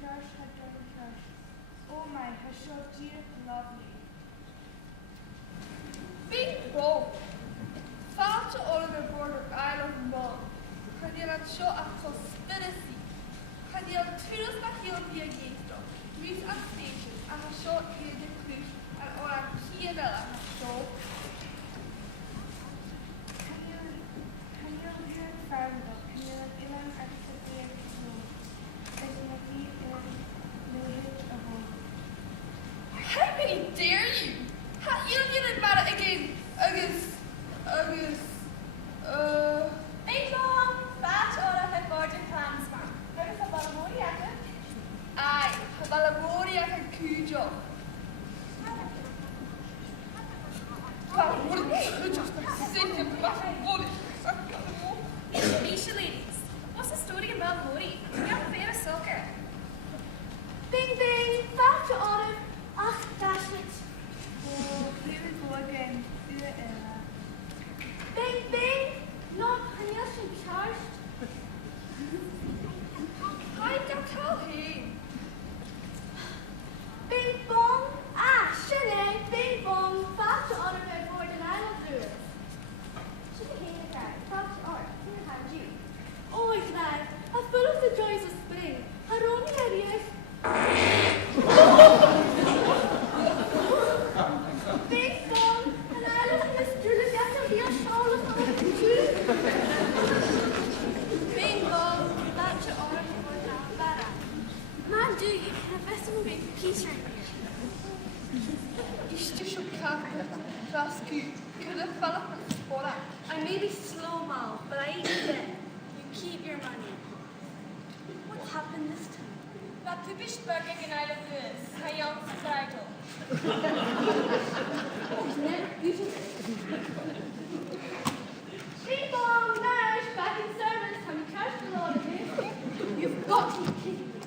Hirsch had done Hirsch. Oh my, her short dear lovely. Big Bo. Fáilte Oliver border Isle of Mull. Chadíal an seo a conspiracy. Chadíal turas na hiel via geisto. Rhys an station a ha seo iad de clús an o an cianel a ha seo. Caniel here farmdo, caniel ilan at sa beer no. As nagi in nilhit a home. How many dare you? Ha iad mara again. Big Bong, fat ora pe border clansman. Rwy'n sa balamori ag Ai, ha balamori ac yn cwjo. Balamori just a sinne balamori. Misha ladies, what's the story about Mori? We have a bit of soccer. Bing bing, fat ora. Ach, dash it. Oh, here we go again. Ua ella. Bing bing. Not Caniel sin charged. Hi, Gatal hey. Bing bong. Ah, Shane, bing bong. Fat ora pe border Isle Lewis. Should have hated that. Fat ora, here hand you. Oh, glad. I'm full of the joys of spring. Haroni arias. Bing bong. And I love Miss Julia to be a shawl of Bing bong. That's your order for that better. Man, do you can invest in a big piece right here. Isto siw capel. Rasgu. Could have fell up the spora. I may be slow, Mal, but I ain't dead. You keep your money. What happened this time? Wat typisch burger in Isle of Lewis. Hij Jan's title. It's never beautiful. Bing bong, Nash, back in service. Have you cashed a lot of this? You've got to be kidding me.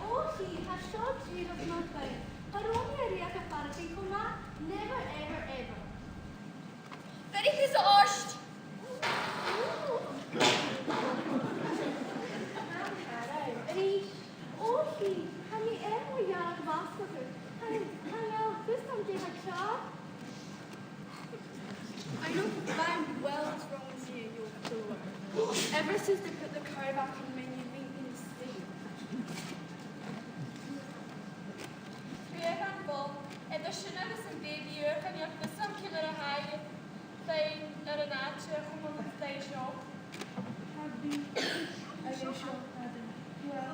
Oh, he has short street of not by. Haroni area ka parating ko na. Never, ever, ever. Very his arst. I know damn well what's wrong with you and your door. Ever since they put the curry back on the menu, you've been in sleep. Rwy'n rhan bo, edrych sy'n agos yn baby yw'r gan i'r bysam cyn yr ahau, fein yr yn atio chwm o'n steisio. Happy. I wish you had it. Well,